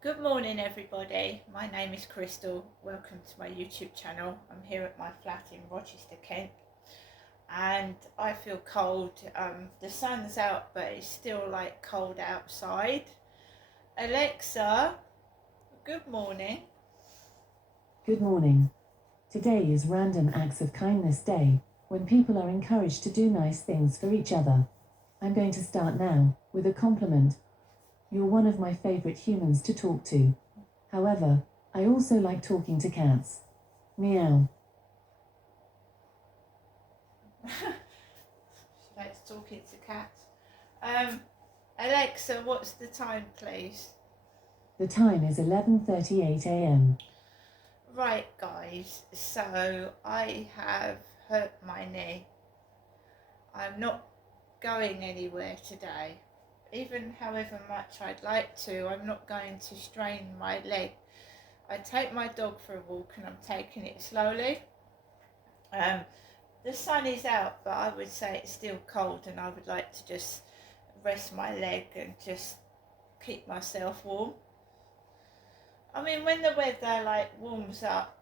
Good morning, everybody. My name is Crystal. Welcome to my YouTube channel. I'm here at my flat in Rochester, Kent, and I feel cold. The sun's out, but it's still like cold outside. Alexa, good morning. Good morning. Today is Random Acts of Kindness Day, when people are encouraged to do nice things for each other. I'm going to start now with a compliment. You're one of my favorite humans to talk to. However, I also like talking to cats. Meow. She likes talking to cats. Alexa, what's the time, please? The time is 11:38 a.m. Right, guys, so I have hurt my knee. I'm not going anywhere today. Even however much I'd like to, I'm not going to strain my leg. I take my dog for a walk and I'm taking it slowly. The sun is out, but I would say it's still cold and I would like to just rest my leg and just keep myself warm. I mean, when the weather like warms up,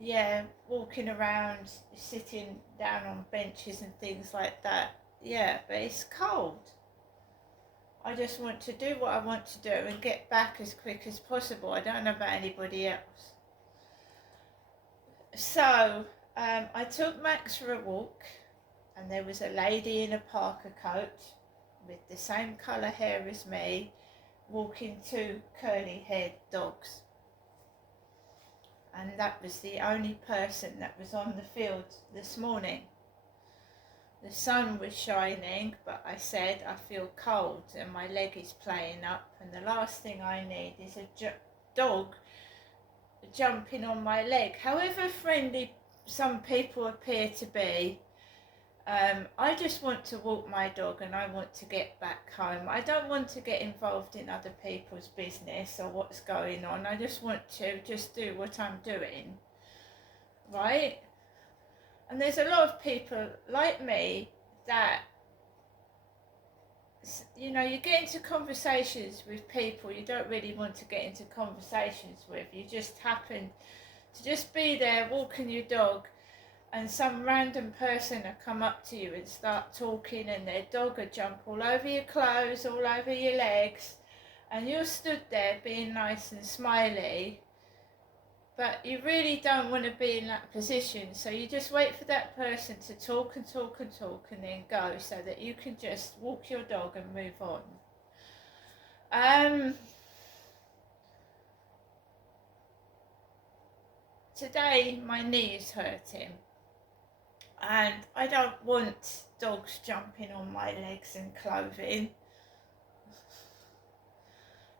yeah, walking around, sitting down on benches and things like that, yeah, but it's cold. I just want to do what I want to do and get back as quick as possible. I don't know about anybody else. So I took Max for a walk, and there was a lady in a parka coat with the same colour hair as me, walking two curly haired dogs. And that was the only person that was on the field this morning. The sun was shining, but I said I feel cold and my leg is playing up, and the last thing I need is a dog jumping on my leg. However friendly some people appear to be, I just want to walk my dog and I want to get back home. I don't want to get involved in other people's business or what's going on. I just want to just do what I'm doing, right? And there's a lot of people like me that, you know, you get into conversations with people you don't really want to get into conversations with. You just happen to just be there walking your dog, and some random person will come up to you and start talking, and their dog will jump all over your clothes, all over your legs, and you're stood there being nice and smiley, but you really don't want to be in that position, so you just wait for that person to talk and talk and talk and then go, so that you can just walk your dog and move on. Today my knee is hurting, and I don't want dogs jumping on my legs and clothing,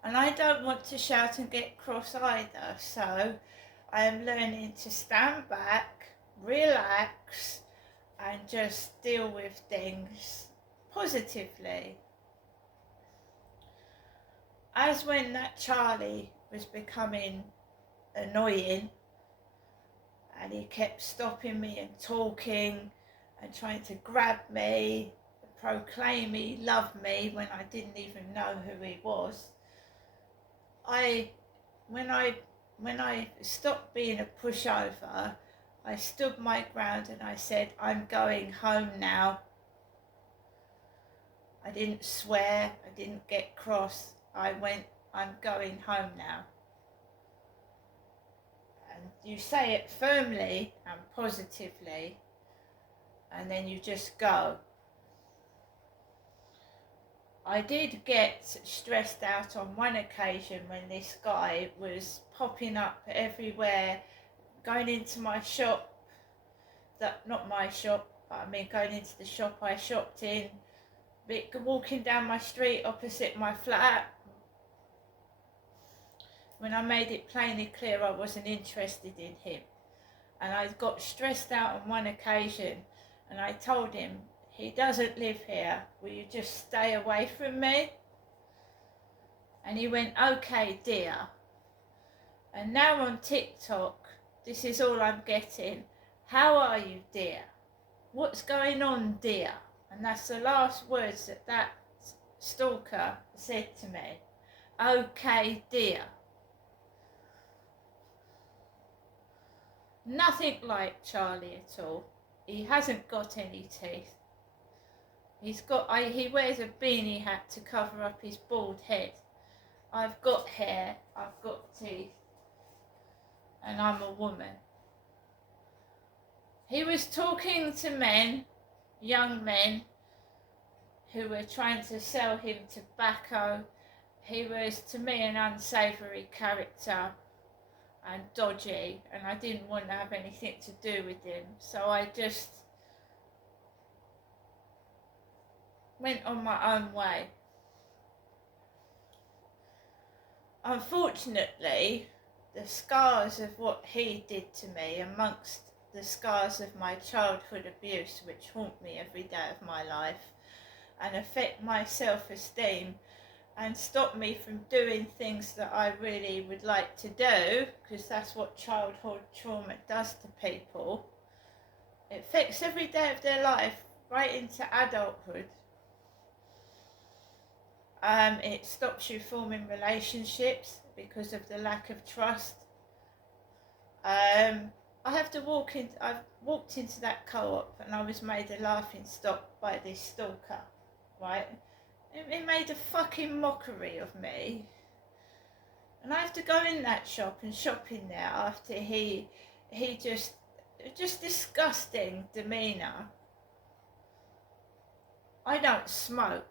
and I don't want to shout and get cross either, so I am learning to stand back, relax, and just deal with things positively. As when that Charlie was becoming annoying and he kept stopping me and talking and trying to grab me, proclaim he loved me when I didn't even know who he was, when I stopped being a pushover, I stood my ground and I said, I'm going home now. I didn't swear, I didn't get cross. I went, I'm going home now. And you say it firmly and positively, and then you just go. I did get stressed out on one occasion when this guy was popping up everywhere, going into my shop, not my shop, but I mean going into the shop I shopped in, walking down my street opposite my flat, when I made it plainly clear I wasn't interested in him. And I got stressed out on one occasion, and I told him, he doesn't live here, will you just stay away from me? And he went, okay dear. And now on TikTok, this is all I'm getting. How are you, dear? What's going on, dear? And that's the last words that stalker said to me. okay, dear. Nothing like Charlie at all. He hasn't got any teeth. He wears a beanie hat to cover up his bald head. I've got hair, I've got teeth, and I'm a woman. He was talking to men, young men, who were trying to sell him tobacco. He was, to me, an unsavoury character and dodgy, and I didn't want to have anything to do with him. So I just went on my own way. Unfortunately, the scars of what he did to me, amongst the scars of my childhood abuse, which haunt me every day of my life and affect my self-esteem and stop me from doing things that I really would like to do, because that's what childhood trauma does to people. It affects every day of their life right into adulthood. It stops you forming relationships because of the lack of trust. I've walked into that co-op and I was made a laughing stock by this stalker, right? It made a fucking mockery of me. And I have to go in that shop and shop in there after he just disgusting demeanour. I don't smoke.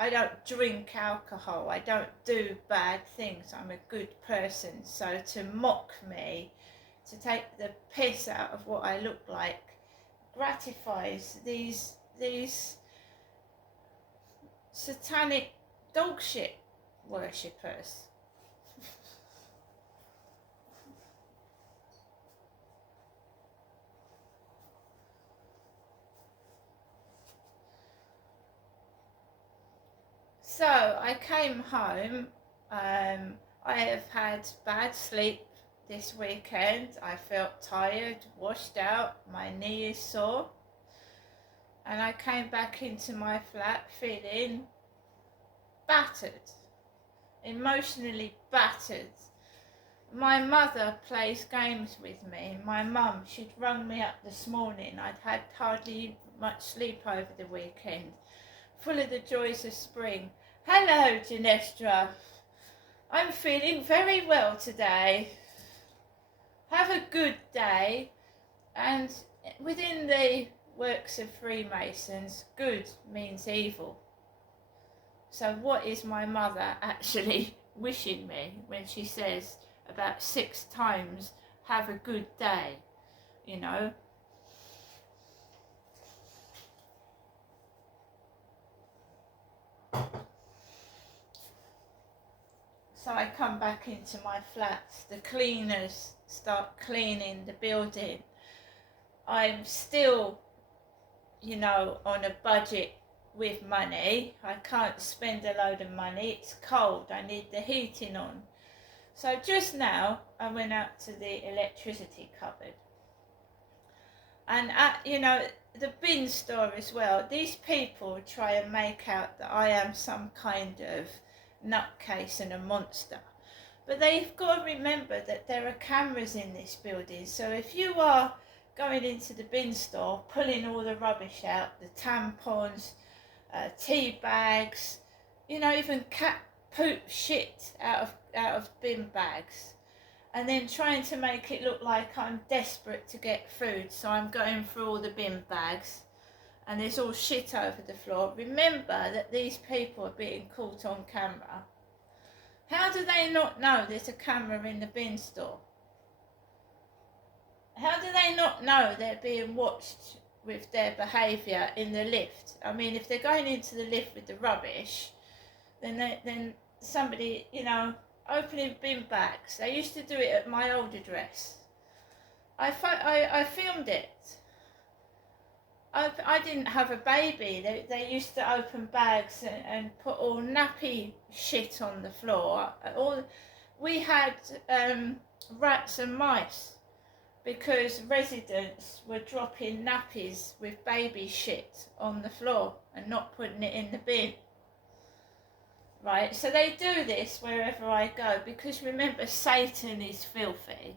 I don't drink alcohol. I don't do bad things. I'm a good person. So to mock me, to take the piss out of what I look like, gratifies these satanic dog shit worshippers. So I came home. I have had bad sleep this weekend. I felt tired, washed out, my knee is sore. And I came back into my flat feeling battered, emotionally battered. My mother plays games with me. My mum, she'd rung me up this morning. I'd had hardly much sleep over the weekend, full of the joys of spring. Hello, Ginestra. I'm feeling very well today. Have a good day. And within the works of Freemasons, good means evil. So what is my mother actually wishing me when she says about 6 times, have a good day, you know? So I come back into my flat, the cleaners start cleaning the building. I'm still, you know, on a budget with money. I can't spend a load of money, it's cold, I need the heating on. So just now I went out to the electricity cupboard. And at, you know, the bin store as well, these people try and make out that I am some kind of nutcase and a monster. But they've got to remember that there are cameras in this building. So if you are going into the bin store, pulling all the rubbish out, the tampons, tea bags, you know, even cat poop shit out of bin bags, and then trying to make it look like I'm desperate to get food, so I'm going through all the bin bags and there's all shit over the floor. Remember that these people are being caught on camera. How do they not know there's a camera in the bin store? How do they not know they're being watched with their behaviour in the lift? I mean, if they're going into the lift with the rubbish, then somebody, you know, opening bin bags. They used to do it at my old address. I filmed it. I didn't have a baby. They used to open bags and put all nappy shit on the floor. We had rats and mice because residents were dropping nappies with baby shit on the floor and not putting it in the bin. right? So they do this wherever I go, because remember, Satan is filthy.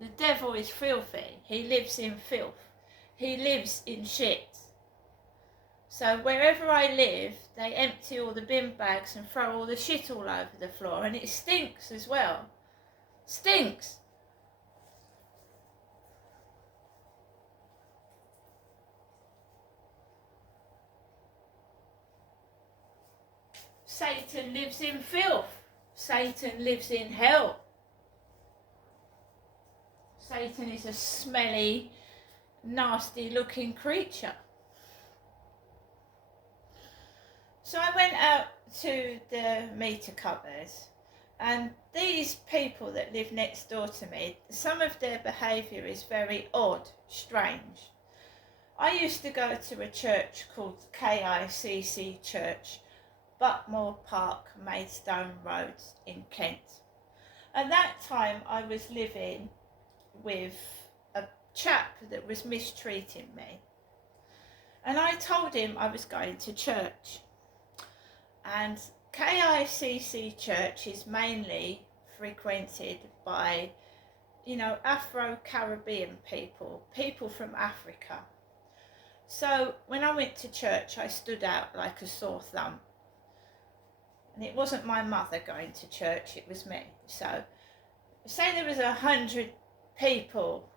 The devil is filthy. He lives in filth. He lives in shit. So wherever I live, they empty all the bin bags and throw all the shit all over the floor, and it stinks as well. Stinks. Satan lives in filth. Satan lives in hell. Satan is a smelly, nasty looking creature. So I went out to the meter cupboards, and these people that live next door to me, some of their behaviour is very odd, strange. I used to go to a church called KICC Church, Buckmore Park, Maidstone Road in Kent. At that time I was living with a chap that was mistreating me, and I told him I was going to church. And KICC Church is mainly frequented by, Afro-Caribbean people from Africa. So when I went to church, I stood out like a sore thumb. And it wasn't my mother going to church, it was me. So say there was 100 people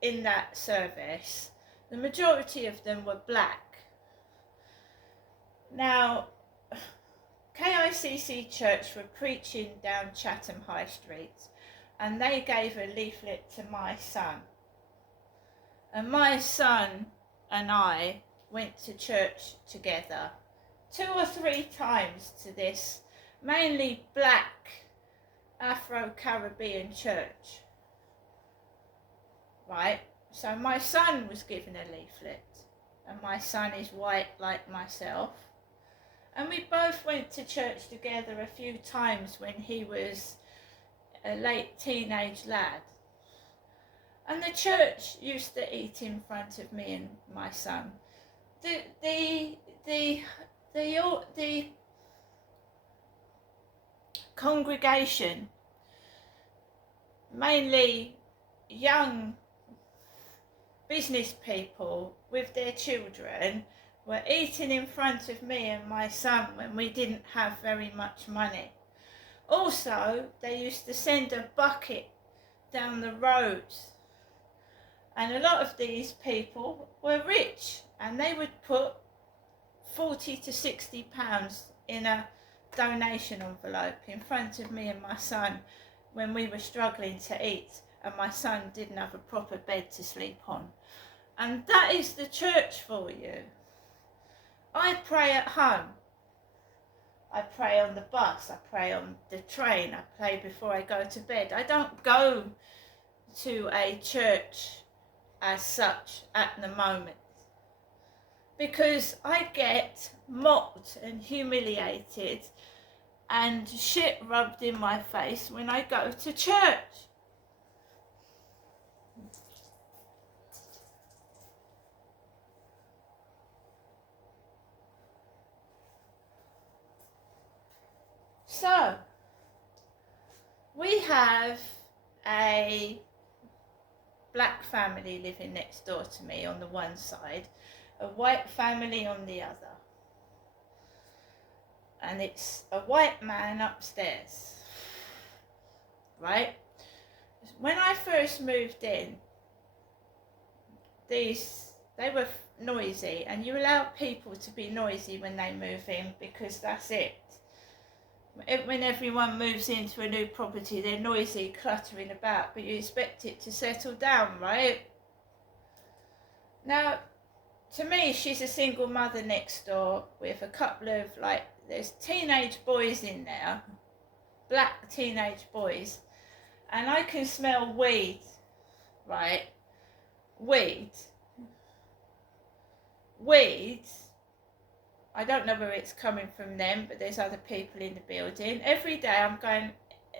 in that service, the majority of them were black. Now, KICC Church were preaching down Chatham High Street, and they gave a leaflet to my son. And my son and I went to church together 2 or 3 times to this mainly black Afro-Caribbean church. Right? So my son was given a leaflet, and my son is white like myself. And we both went to church together a few times when he was a late teenage lad. And the church used to eat in front of me and my son. The congregation, mainly young business people with their children, were eating in front of me and my son when we didn't have very much money. Also, they used to send a bucket down the road, and a lot of these people were rich, and they would put 40 to 60 pounds in a donation envelope in front of me and my son when we were struggling to eat, and my son didn't have a proper bed to sleep on. And that is the church for you. I pray at home. I pray on the bus. I pray on the train. I pray before I go to bed. I don't go to a church as such at the moment, because I get mocked and humiliated and shit rubbed in my face when I go to church. So, we have a black family living next door to me on the one side, a white family on the other. And it's a white man upstairs, right? When I first moved in, they were noisy, and you allow people to be noisy when they move in, because that's it. When everyone moves into a new property, they're noisy, cluttering about, but you expect it to settle down, right? Now, to me, she's a single mother next door with a couple of, there's teenage boys in there, black teenage boys, and I can smell weed, right? Weed. I don't know where it's coming from them, but there's other people in the building. Every day I'm going,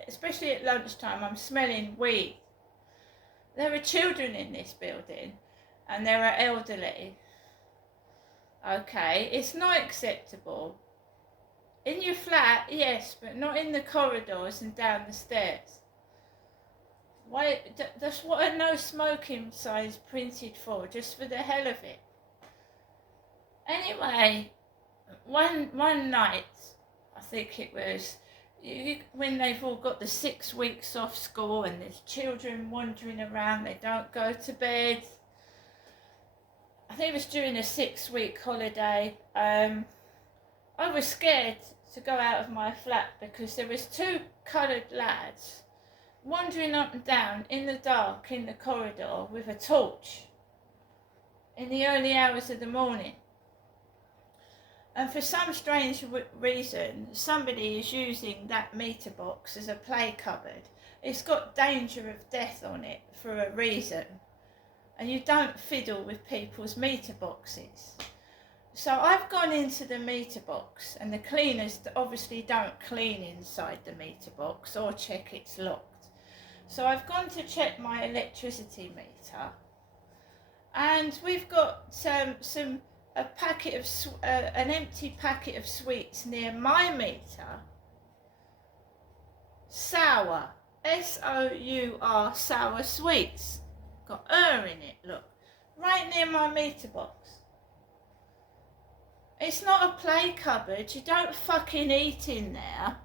especially at lunchtime, I'm smelling weed. There are children in this building, and there are elderly. Okay, it's not acceptable. In your flat, yes, but not in the corridors and down the stairs. Why? That's what a no smoking sign's printed for, just for the hell of it. Anyway, one night, I think it was, when they've all got the 6 weeks off school and there's children wandering around, they don't go to bed. I think it was during a 6-week holiday. I was scared to go out of my flat because there was 2 coloured lads wandering up and down in the dark in the corridor with a torch in the early hours of the morning. And for some strange reason, somebody is using that meter box as a play cupboard. It's got danger of death on it for a reason. And you don't fiddle with people's meter boxes. So I've gone into the meter box, and the cleaners obviously don't clean inside the meter box or check it's locked. So I've gone to check my electricity meter, and we've got an empty packet of sweets near my meter. Sour, S-O-U-R, sour sweets. Got in it, look, right near my meter box. It's not a play cupboard, you don't fucking eat in there.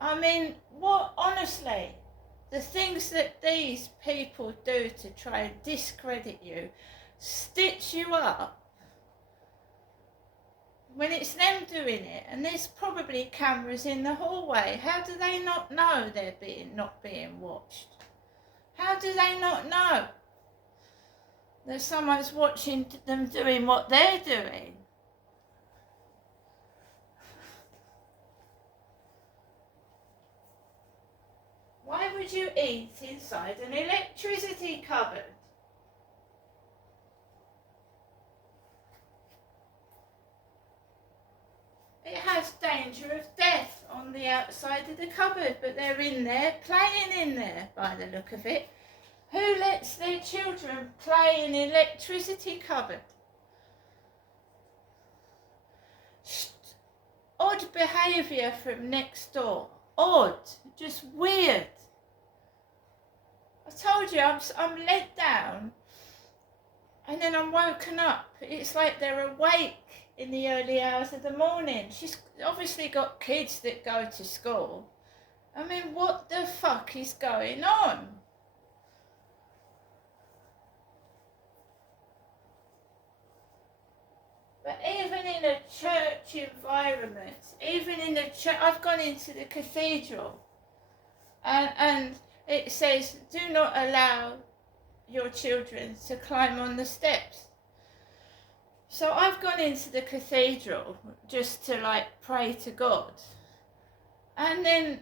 I mean, what, honestly, the things that these people do to try and discredit you, stitch you up, when it's them doing it, and there's probably cameras in the hallway. How do they not know they're not being watched? How do they not know that someone's watching them doing what they're doing? Why would you eat inside an electricity cupboard? It has danger of death on the outside of the cupboard, but they're in there, playing in there, by the look of it. Who lets their children play in an electricity cupboard? Odd behaviour from next door. Odd, just weird. I told you, I'm led down, and then I'm woken up. It's like they're awake in the early hours of the morning. She's obviously got kids that go to school. I mean, what the fuck is going on? But even in a church environment, even in the church, I've gone into the cathedral, and it says, do not allow your children to climb on the steps. So I've gone into the cathedral just to pray to God. And then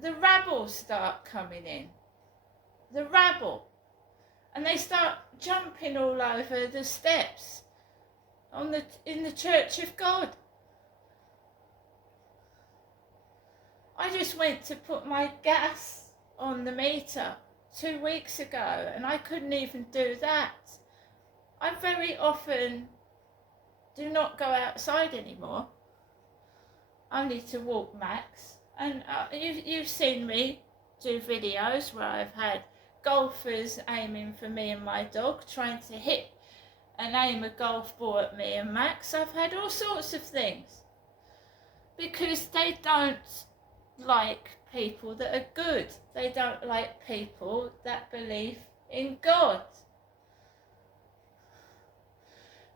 the rabble start coming in. The rabble. And they start jumping all over the steps in the Church of God. I just went to put my gas on the meter 2 weeks ago, and I couldn't even do that. I very often do not go outside anymore, only to walk max. And you've seen me do videos where I've had golfers aiming for me and my dog, trying to hit and aim a golf ball at me and Max. I've had all sorts of things, because they don't like people that are good. They don't like people that believe in God.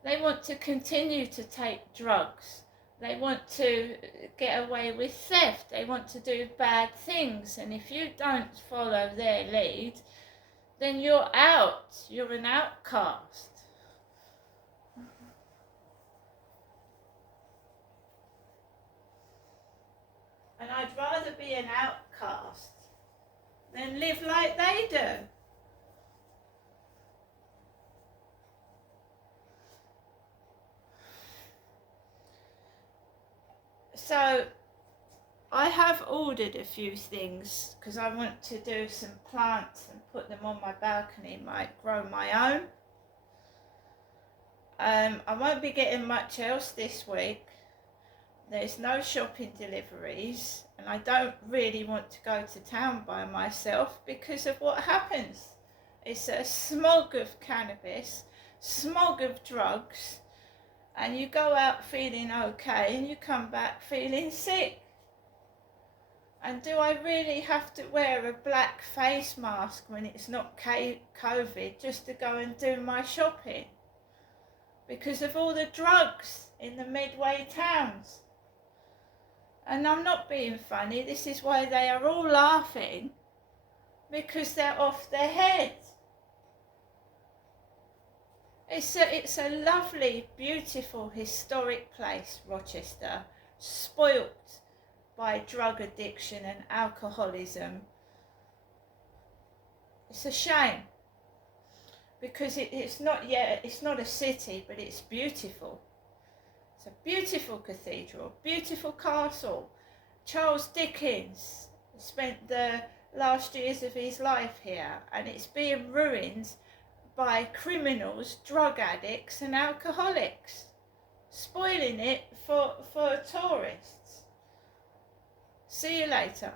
They want to continue to take drugs. They want to get away with theft. They want to do bad things. And if you don't follow their lead, then you're out. You're an outcast. And I'd rather be an outcast than live like they do. So I have ordered a few things because I want to do some plants and put them on my balcony, might grow my own. I won't be getting much else this week, there's no shopping deliveries, and I don't really want to go to town by myself because of what happens. It's a smog of cannabis, smog of drugs, and you go out feeling okay and you come back feeling sick. And do I really have to wear a black face mask when it's not COVID just to go and do my shopping? Because of all the drugs in the midway towns. And I'm not being funny, this is why they are all laughing, because they're off their head. It's a lovely, beautiful, historic place, Rochester, spoilt by drug addiction and alcoholism. It's a shame, because it's not a city, but it's beautiful. It's a beautiful cathedral, beautiful castle. Charles Dickens spent the last years of his life here, and it's being ruined by criminals, drug addicts and alcoholics, spoiling it for tourists. See you later.